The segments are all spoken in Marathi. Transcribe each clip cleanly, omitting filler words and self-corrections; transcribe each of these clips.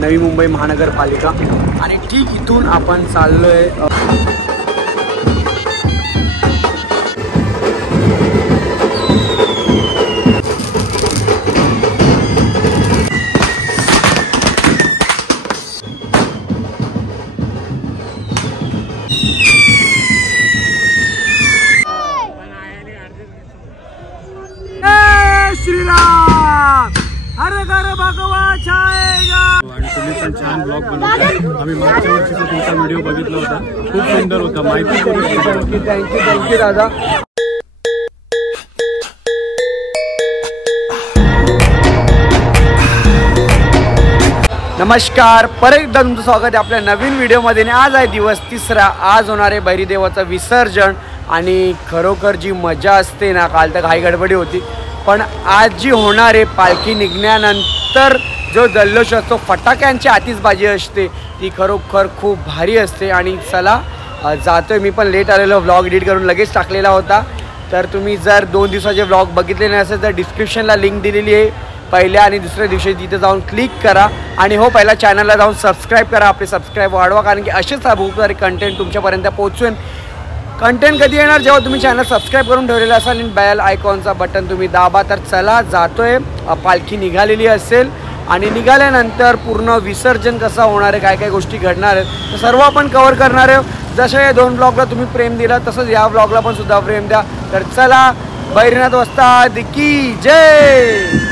नवी मुंबई महानगरपालिका आणि ठीक इथून आपण चाललोय श्रीराम हर घर भगवान छाएगा। आणि तुम्ही पण छान ब्लॉग बनवता। आम्ही मागच्या वर्षीचा तुमचा व्हिडिओ बघितला होता, खूप सुंदर होता। माहिती थँक्यू दादा। नमस्कार, परत एकदा तुमचं स्वागत आहे आपल्या नवीन व्हिडिओमध्ये। आज आहे दिवस तिसरा, आज होणार आहे भैरीदेवाचं विसर्जन आणि खरोखर जी मजा असते ना, काल तर काही गडबडी होती, पण आज जी होणार आहे पालखी निघण्यानंतर जो जल्लोष असतो, फटाक्यांची आतिषबाजी असते, ती खरोखर खूप भारी असते। आणि चला जातोय, मी पण लेट आलेलो, व्लॉग एडिट करून लगेच टाकलेला होता। तर तुम्ही जर 2 दिवसाचे व्लॉग बघितले नाही असेल तर डिस्क्रिप्शनला लिंक दिलेली आहे, पहिल्या आणि दुसऱ्या दिवशी तिथे जाऊन क्लिक करा। आणि हो, पहिला चॅनलला जाऊन सबस्क्राईब करा, आपले सबस्क्राईब वाढवा, कारण की असेच खूप सारे कंटेंट तुमच्यापर्यंत पोहोचवेन। कंटेंट कधी येणार, जेव्हा तुम्ही चॅनल सबस्क्राईब करून ठेवलेलं असाल आणि बेल आयकॉनचा बटन तुम्ही दाबा। तर चला जातोय, पालखी निघालेली असेल आणि निघाल्यानंतर पूर्ण विसर्जन कसं होणार आहे, काय काय गोष्टी घडणार आहेत, तर सर्व आपण कव्हर करणार आहे। जसं या 2 ब्लॉगला तुम्ही प्रेम दिला तसंच या ब्लॉगला पण सुद्धा प्रेम द्या। तर चला, बैरीनाथ वस्ताद की जय।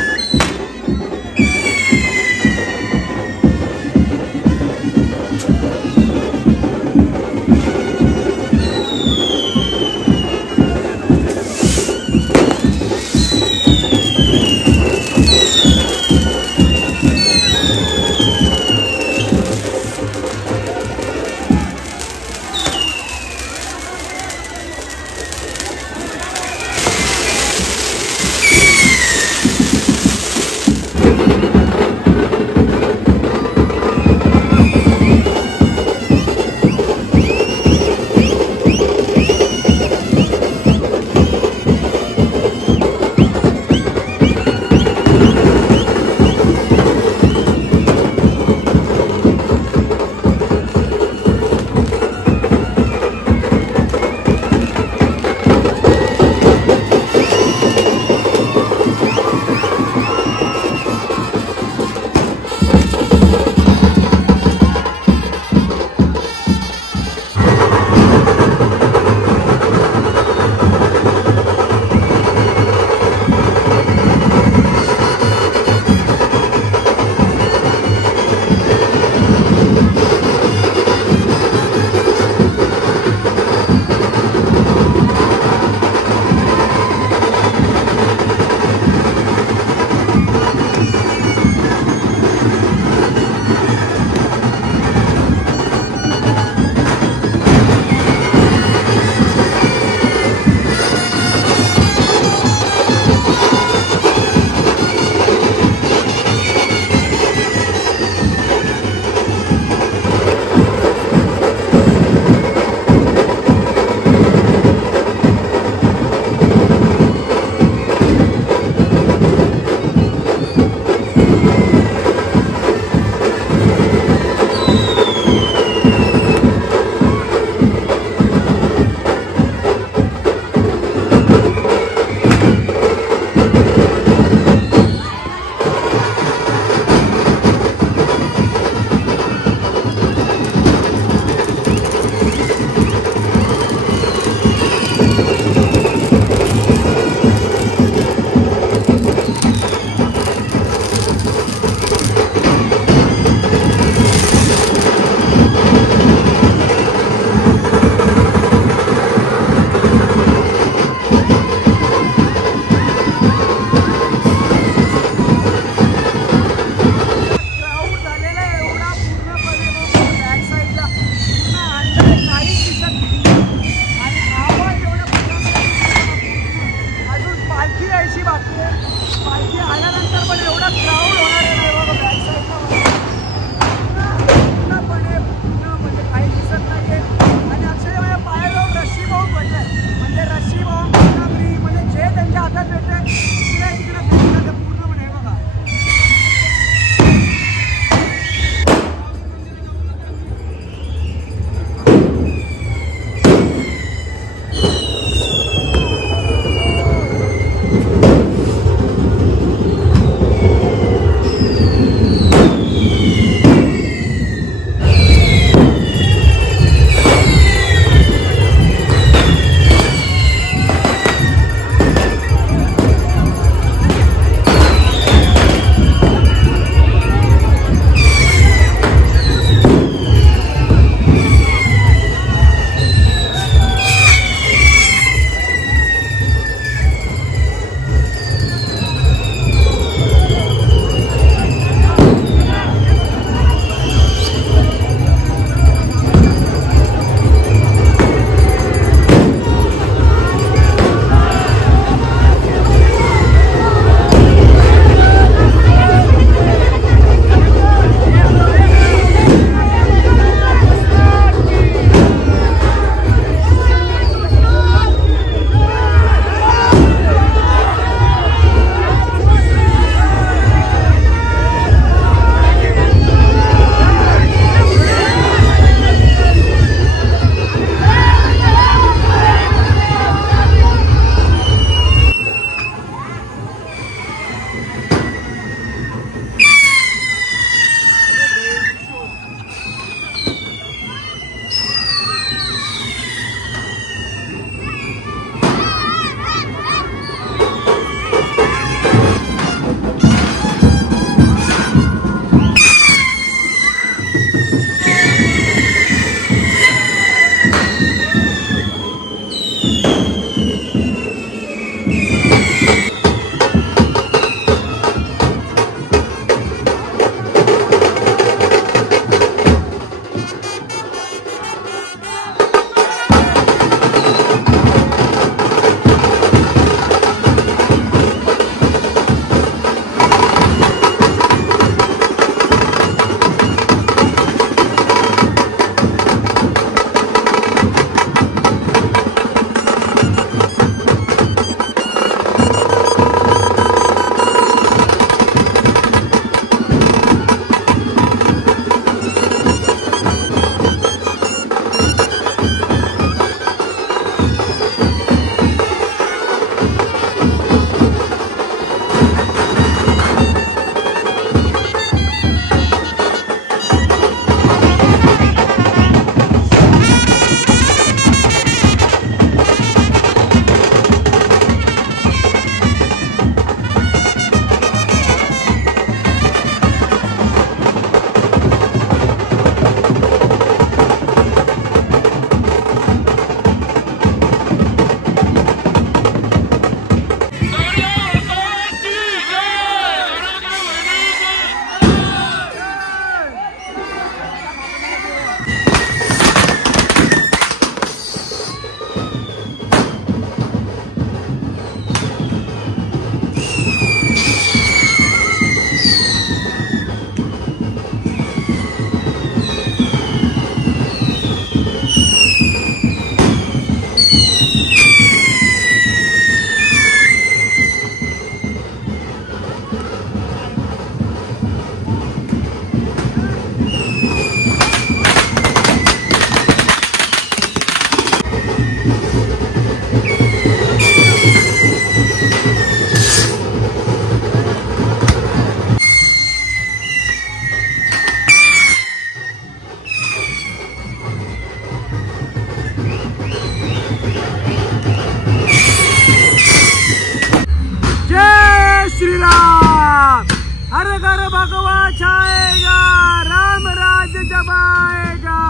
भगवा छाएगा, राम राज्य जब आएगा,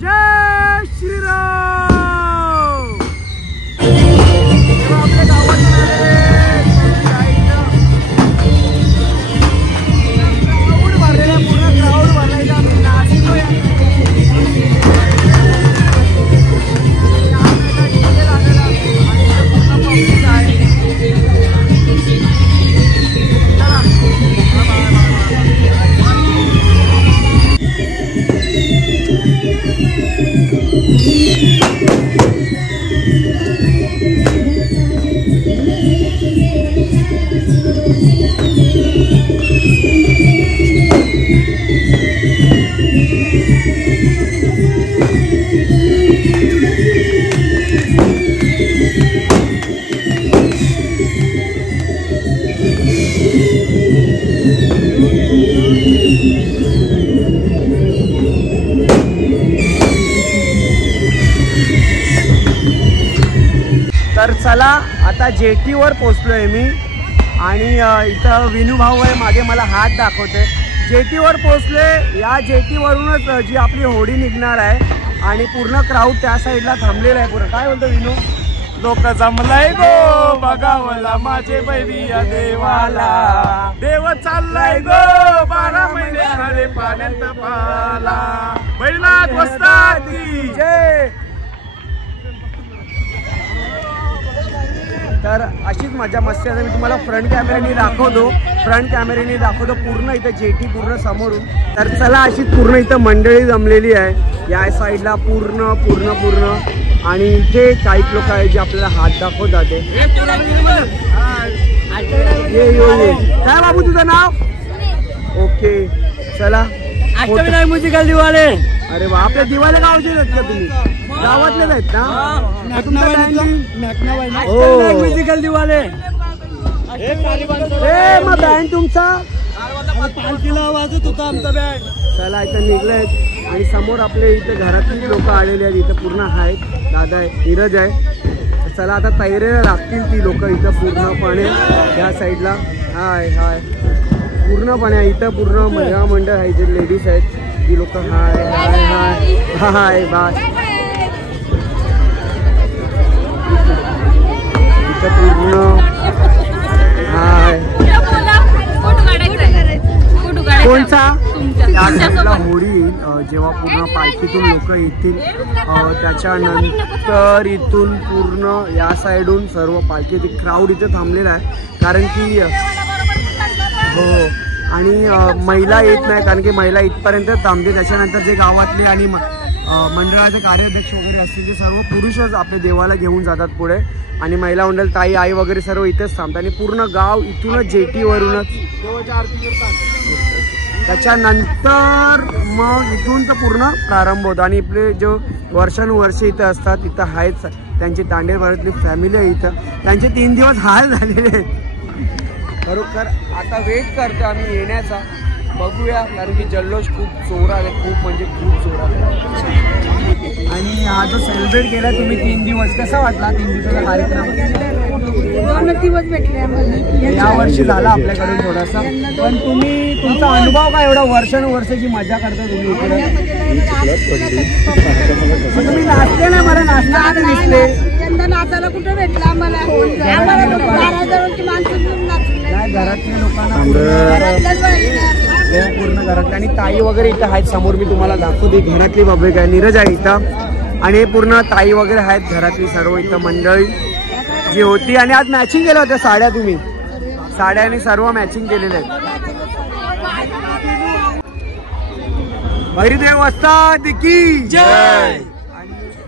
जय श्री राम। आपल्या गावात क्राऊड भरलेला, पूर्ण क्राऊड भरलेला, आम्ही नाचतोय। तर चला आता जेटीवर पोचलोय मी आणि इथं विनू भाऊ आहे मागे मला हात दाखवते। जेटीवर पोचलोय, या जेटीवरूनच जी आपली होडी निघणार आहे आणि पूर्ण क्राऊड त्या साईडला थांबलेला आहे। पूर्ण काय बोलतो विनू? लोक जमलाय गो बघावला माझे बैरिया देवाला, देव चाललाय गो 12 महिने झाले पाण्यात पाला, बैलात वस्तादी जय। तर अशीच मजा मस्ती आहे। मी तुम्हाला फ्रंट कॅमेऱ्याने दाखवतो पूर्ण इथं जेटी पूर्ण समोरून। तर चला अशीच पूर्ण इथं मंडळी जमलेली आहे या साईडला पूर्ण पूर्ण पूर्ण आणि इथे काही लोक आहेत जे आपल्याला हात दाखवतात। काय बाबू तुझं नाव? ओके चला अष्टविनायक म्युझिकल दिवाले। अरे वा, आपल्या दिवाले गावचे आहेत का तुम्ही? गावातलेच आहेत ना? म्युझिकल दिवाले। मग बँड तुमचा पालखीला वाजत होता आमचा बँड। चला इथं निघलंय आणि समोर आपले इथे घरातली लोक आलेली आहेत। इथं पूर्ण आहेत, दादा आहे, नीरज आहे। चला आता तयारीला लागतील ती लोक इथं पूर्णपणे या साईडला। हाय हाय पूर्णपणे इथं पूर्ण महिला मंडळ आहे, जे लेडीज आहेत ती लोक। हाय हाय हाय हाय बाय। इथं पूर्ण हाय कोणचा होडी जेव्हा पूर्ण पालखीतून लोक येतील त्याच्यानंतर इथून पूर्ण या साईडून सर्व पालखी क्राऊड इथे थांबलेला आहे कारण की हो आणि महिला येत नाही कारण की महिला इथपर्यंत थांबते। त्याच्यानंतर जे गावातले आणि मंडळाचे कार्याध्यक्ष वगैरे असतील ते सर्व पुरुषच आपल्या देवाला घेऊन जातात पुढे आणि महिला मंडळ ताई आई वगैरे सर्व इथेच थांबतात आणि पूर्ण गाव इथूनच जेटीवरूनच देवाच्या आरती करतात। त्याच्यानंतर मग इथून तर पूर्ण प्रारंभ होतो आणि आपले जो वर्षानुवर्षे इथं असतात इथं आहेच त्यांची तांडेलभरातली फॅमिली आहे इथं, त्यांचे 3 दिवस हाल झालेले आहेत खरोखर। आता वेट करतो आम्ही येण्याचा, बघूया कारण की जल्लोष खूप जोरात आहे, खूप म्हणजे खूप जोरात आहे। आणि हा जो सेलिब्रेट केला तुम्ही 3 दिवस, कसा वाटला 3 दिवसाचा कार्यक्रम? 2 दिवस भेटले आम्हाला यावर्षी झाला आपल्याकडून थोडासा, पण तुम्ही तुमचा अनुभव काय एवढा वर्षानुवर्षाची मजा करता तुम्ही इकडे? तुम्ही नाचले ना, मला नाचताना दिसले। यंदा नाचायला कुठे भेटला आम्हाला? नाही घरातल्या लोकांना पूर्ण घरातले आणि ताई वगैरे इथं आहेत समोर, मी तुम्हाला दाखवते घरातली पब्लिक आहे। नीरज आहे इथं आणि पूर्ण ताई वगैरे आहेत घरातली सर्व इथं मंडळी जी होती। आणि आज मॅचिंग केल्या होत्या साड्या, तुम्ही साड्या आणि सर्व मॅचिंग केलेले आहेत। भैरीदेव वस्ताद की जय।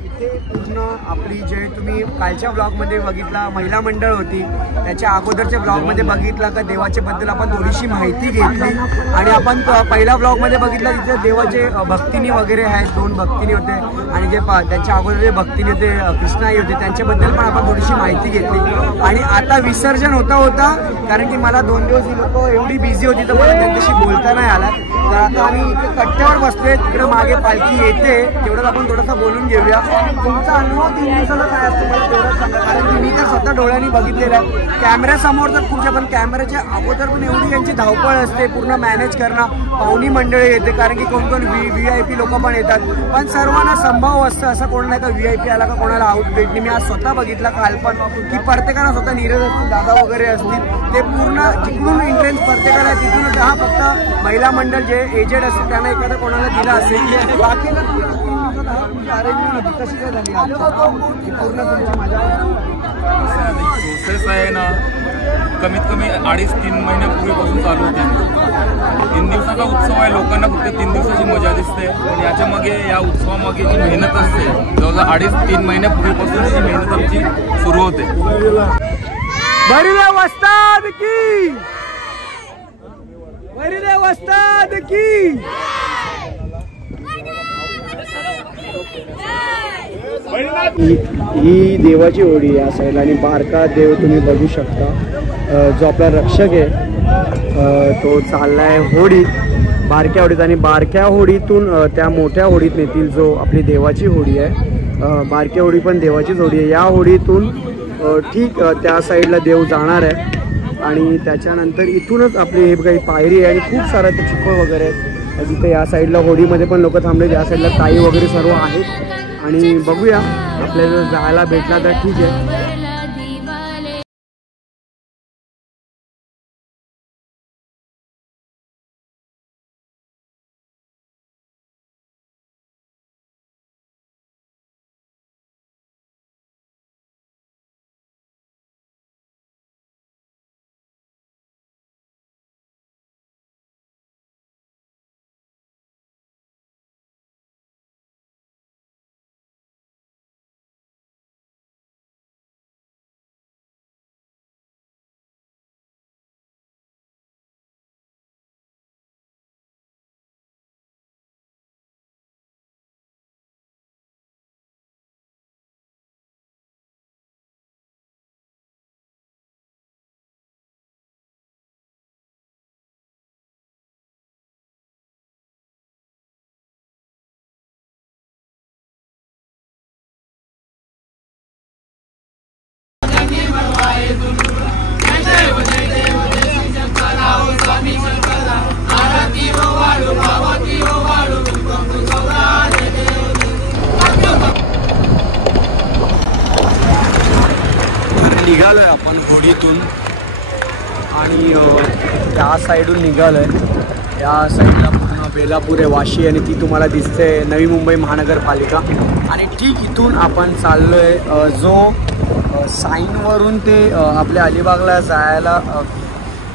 इथे पूर्ण आपली जे तुम्ही कालच्या ब्लॉगमध्ये बघितला महिला मंडळ होती, त्याच्या अगोदरच्या ब्लॉगमध्ये बघितला का देवाच्या बद्दल आपण थोडीशी माहिती घेतली आणि आपण पहिल्या ब्लॉगमध्ये बघितला तिथे देवाचे भक्तिनी वगैरे आहेत, 2 भक्तिनी होते आणि जे त्यांच्या अगोदर जे भक्तिनी होते कृष्णाई होते त्यांच्याबद्दल पण आपण थोडीशी माहिती घेतली। आणि आता विसर्जन होता कारण की मला 2 दिवस ही लोक एवढी बिझी होती तर मला त्यांच्याशी बोलता नाही आला, तर आता आम्ही इथे कट्ट्यावर बसलोय, तिकडे मागे पालखी येते, तेवढंच आपण थोडंसं बोलून घेऊया। तुमचा अनुभव 3 दिवसाला काय असतं मला तेवढंच सांगा, कारण की मी तर स्वतः डोळ्यांनी बघितलेलं आहे. कॅमेऱ्यासमोर तर खूपशा, पण कॅमेऱ्याच्या अगोदर पण एवढी यांची धावपळ असते, पूर्ण मॅनेज करणं, पाहुणी मंडळी येते, कारण की कोण कोण VIP लोक पण येतात. पण सर्वांना संभव असतं, असं कोण नाही का VIP आला का कोणाला आऊट भेटणे. मी आज स्वतः बघितलं काल पण की प्रत्येकाला स्वतः नीरज असतील, दादा वगैरे असतील, ते पूर्ण जिकडून एंट्रन्स प्रत्येकाला तिथूनच. हा फक्त महिला मंडळ जे एजेड असतील त्यांना एखादा कोणाला दिला असेल, बाकीला अरेंजमेंट होती. कशी काय झाली पूर्ण तुमची मजा? प्रोसेस आहे ना, कमीत कमी 2.5-3 महिन्यापूर्वीपासून चालू होते. 3 दिवसाचा उत्सव आहे, लोकांना फक्त 3 दिवसाची मजा दिसते, पण याच्या मागे, या उत्सवामागे जी मेहनत असते, जवळजवळ 2.5-3 महिन्यापूर्वीपासून जी मेहनत आमची सुरू होते. भैरीदेव वस्ताद की, भैरीदेव वस्ताद की. ही देवाची होडी या साईडला, आणि बारका देव तुम्ही बघू शकता, जो आपला रक्षक आहे तो चाललाय होडीत, बारक्या होडीत. आणि बारक्या होडीतून त्या मोठ्या होडीत नेतील, जो आपली देवाची होडी आहे. बारक्या होडी पण देवाचीच होडी आहे. या होडीतून ठीक त्या साईडला देव जाणार आहे, आणि त्याच्यानंतर इथूनच आपली हे काही पायरी आहे, आणि खूप सारं ते चिखल वगैरे आहे तिथे. या साईडला होडीमध्ये पण लोक थांबले, या साईडला ताई वगैरे सर्व आहेत. आणि बघूया आपल्याला जर जायला भेटला तर ठीक आहे. निघालोय आपण होडीतून, आणि त्या साईडून निघालोय. या साईडला पूर्ण बेलापूर आहे, वाशी, आणि ती तुम्हाला दिसते नवी मुंबई महानगरपालिका. आणि ठीक इथून आपण चाललोय जो साईनवरून ते आपल्या अलिबागला जायला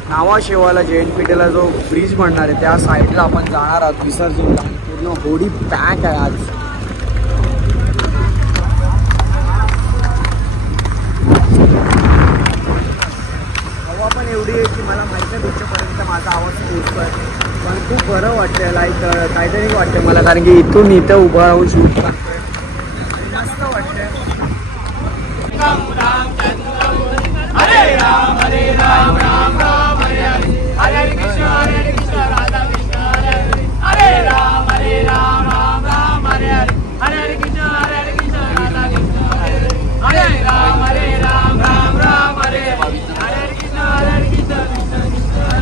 नावाशेवाला JNPTला जो ब्रिज बनणार आहे त्या साईडला आपण जाणार आहोत विसर्जनला. पूर्ण होडी पॅक आहे आज. हवा पण एवढी आहे की मला माहिती आहे तुमच्यापर्यंत माझा आवाज पोहोचतोय, पण खूप बरं वाटतं, लाईक काहीतरी वाटतं मला, कारण की इथून इथं उभं राहून शूट करतोय, मस्त वाटतंय. हरे राम राम राम हरे हरे, हरे कृष्ण राधा कृष्ण हरे राम राम राम हरे हरे, हरे कृष्ण राधा कृष्ण हरे राम राम राम हरे हरे, हरे कृष्ण कृष्ण कृष्ण हरे.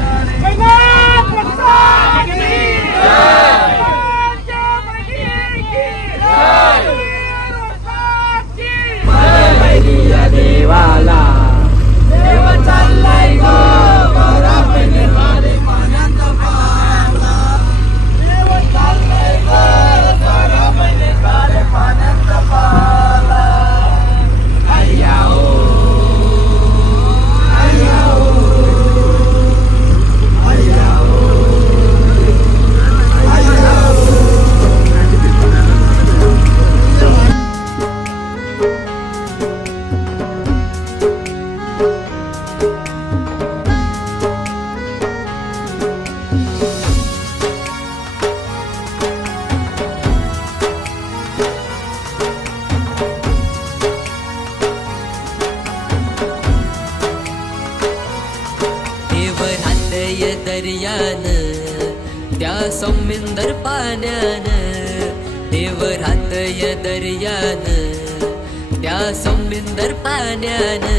देवाला देव चाललाय गो, देव चाललाय दर्यान त्या सौमिंदर पाण्यान देव राहतय दर्यान त्या सौमिंदर पाण्यानं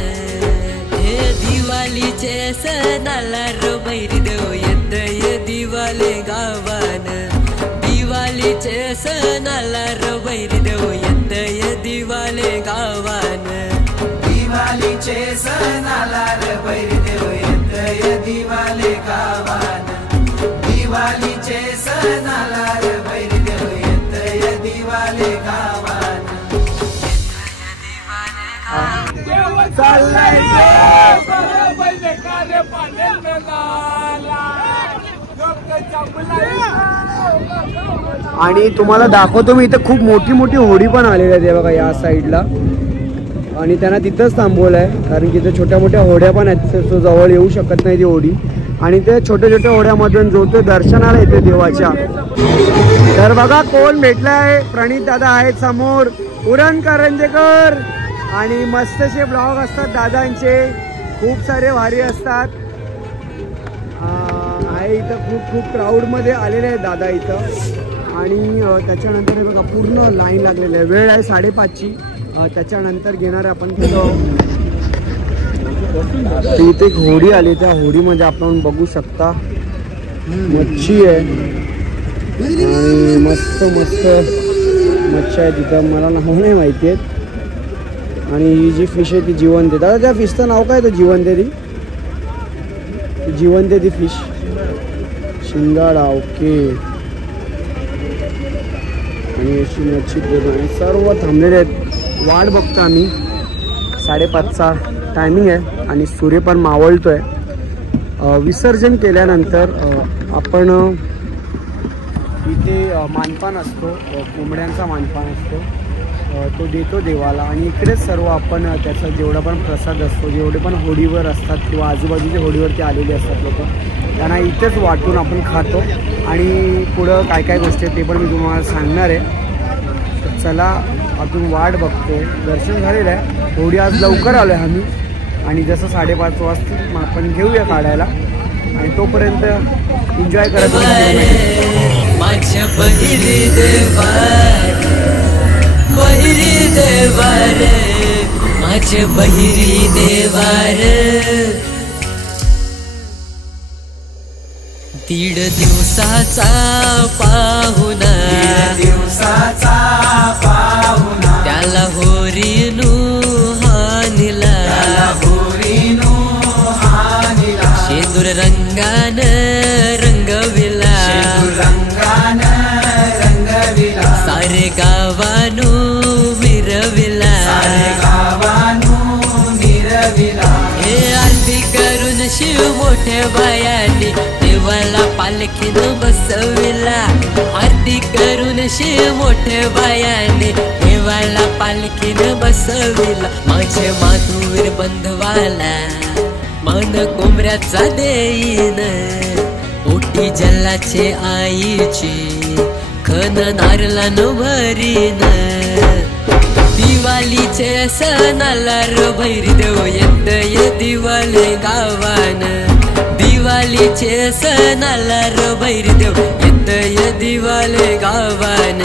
हे दिवाळीचे सणाला रो बैरी देव येतय दिवाले गावान दिवाळीचे सणाला रो बैरी देव येतय दिवाले गावान दिवाळीचे सणाला रो बैरी देव येतय दिवाले गावान दिवाळीचे सणाला रो बैरी देव येतय दिवाले गावान आणि तुम्हाला दाखवतो मी इथे खूप मोठी मोठी होडी पण आलेली आहे बघा या साईडला आणि त्यांना तिथंच थांबवलंय कारण की इथे छोट्या मोठ्या होड्या पण आहेत तो जवळ येऊ शकत नाही ती होडी आणि ते छोट्या छोट्या होड्यामधून जो तो दर्शनाला येते देवाच्या तर बघा कोण भेटलाय प्रणित दादा आहेत समोर उरण करंजेकर आणि मस्तसे ब्लॉग असतात दादांचे खूप सारे भारी असतात आहे इथं खूप क्राऊडमध्ये आलेले आहेत दादा इथं आणि त्याच्यानंतर बघा पूर्ण लाईन लागलेली आहे वेळ आहे 5:30ची त्याच्यानंतर घेणार आपण इथे एक होडी आली त्या होडीमध्ये आपण बघू शकता मच्छी आहे आणि मस्त मस्त मच्छी आहे तिथं मला नाव नाही माहिती आहेत आणि ही जी फिश आहे ती जिवंत आहे दादा त्या फिशचं नाव काय तर जिवंत आहे ती जिवंत आहे ती फिश शिंगाडा ओके आणि अशी मच्छी सर्व थांबलेले आहेत वाट बघतो आम्ही 5:30चा टायमिंग आहे आणि सूर्य पण मावळतोय विसर्जन केल्यानंतर आपण इथे मानपान असतो कोंबड्यांचा मानपान असतो तो देतो देवाला आणि इकडेच सर्व आपण त्याचा जेवढा पण प्रसाद असतो जेवढे पण होडीवर असतात किंवा आजूबाजूच्या होडीवरती आलेले असतात लोक त्यांना इथेच वाटून आपण खातो आणि पुढं काय काय गोष्टी आहेत ते पण मी तुम्हाला सांगणार आहे तर चला आपण वाट बघतो दर्शन झालेलं आहे होडी आज लवकर आलो आहे आम्ही आणि जसं 5:30 वाजता मग आपण घेऊया काढायला आणि तोपर्यंत एन्जॉय करत माझ्या बहिरी देवार बहिरी देवार माझ्या बहिरी देवार 1.5 दिवसाचा पाहुणा त्याला होरीनु हानिला शेंदूर रंगान रंगविला सारे गावानु मिरविला हे आरती करून शिव मोठ्या बायाने देवाला पालखीनं बसविला आरती करून शिव मोठ्या बायाने देवाला पालखीनं बसविला माझे माधुर बंधवाला मन कोंबऱ्याचा देईन ओटी जलाचे आईची खन नारला न भरीन दिवाळीचे सणाला रो भैरी देव येतय दिवाले गावान दिवाळीचे सणाला रो भैरी देव येतय दिवाले गावान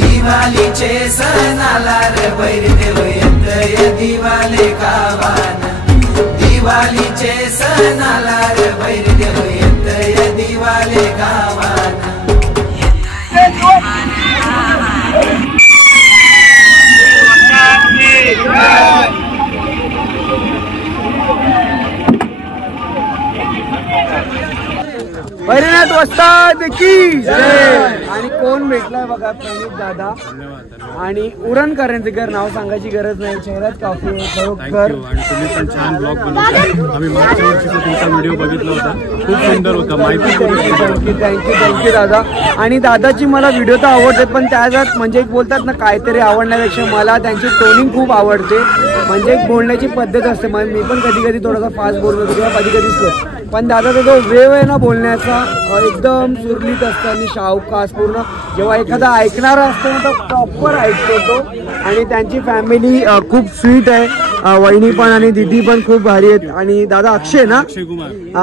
दिवाळीचे सणाला रो भैरी देव येतय दिवाले गावान दिवाळीचे सणाला रो भैरी देव येतय दिवाले गावान परिणात वस्ताद की जय आणि कोण भेटलाय बघा प्रणित दादा आणि उरण करंजेकर नाव सांगायची गरज नाही शहरात काफी खरोखर आणि तुम्ही पण छान ब्लॉग बनवता आम्ही मागच्या वर्षी तुमचा व्हिडिओ बघितला होता खूप सुंदर होता माहिती थँक्यू दादा आणि दादाची मला व्हिडिओ तर आवडतात पण त्याच्यात म्हणजे एक बोलतात ना काहीतरी आवडण्यापेक्षा मला त्यांची टोनिंग खूप आवडते म्हणजे एक बोलण्याची पद्धत असते मी पण कधी कधी थोडासा फास्ट बोलतो किंवा कधी कधी स्लो पण दादाचा जो वेव आहे ना बोलण्याचा एकदम सुरळीत असतं आणि शावकास पूर्ण जेव्हा एखादा ऐकणारा असतो ना तो प्रॉपर ऐकतो तो आणि त्यांची फॅमिली खूप स्वीट आहे वहिनी पण आणि दीदी पण खूप भारी आहेत आणि दादा अक्षय ना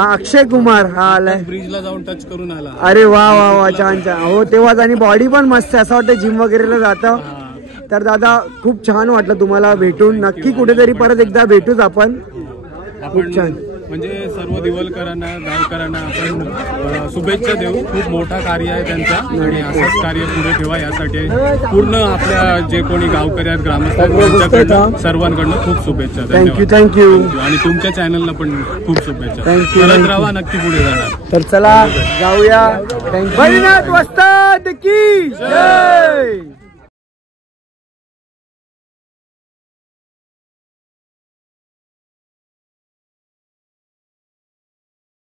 अक्षय कुमार हा आलाय ब्रिजला जाऊन टच करून आला अरे वा वा वा छान छान हो तेव्हाच आणि बॉडी पण मस्त असं वाटतं जिम वगैरेला जातं तर दादा खूप छान वाटलं तुम्हाला भेटून. नक्की कुठेतरी परत एकदा भेटूच आपण. खूप छान. म्हणजे सर्व दिवलकरांना गावकरांना आपण शुभेच्छा देऊ. खूप मोठा कार्य आहे त्यांचा आणि असंच कार्य पुढे ठेवा. यासाठी पूर्ण आपल्या जे कोणी गावकरी आहेत ग्रामस्थ आहेत त्यांच्याकडनं सर्वांकडनं खूप शुभेच्छा. Thank you thank you. आणि तुमच्या चॅनलला पण खूप शुभेच्छा. थँक्यू. करत राहा, नक्की पुढे जाणार. तर चला जाऊया. बैरीनाथ वस्ताद की जय.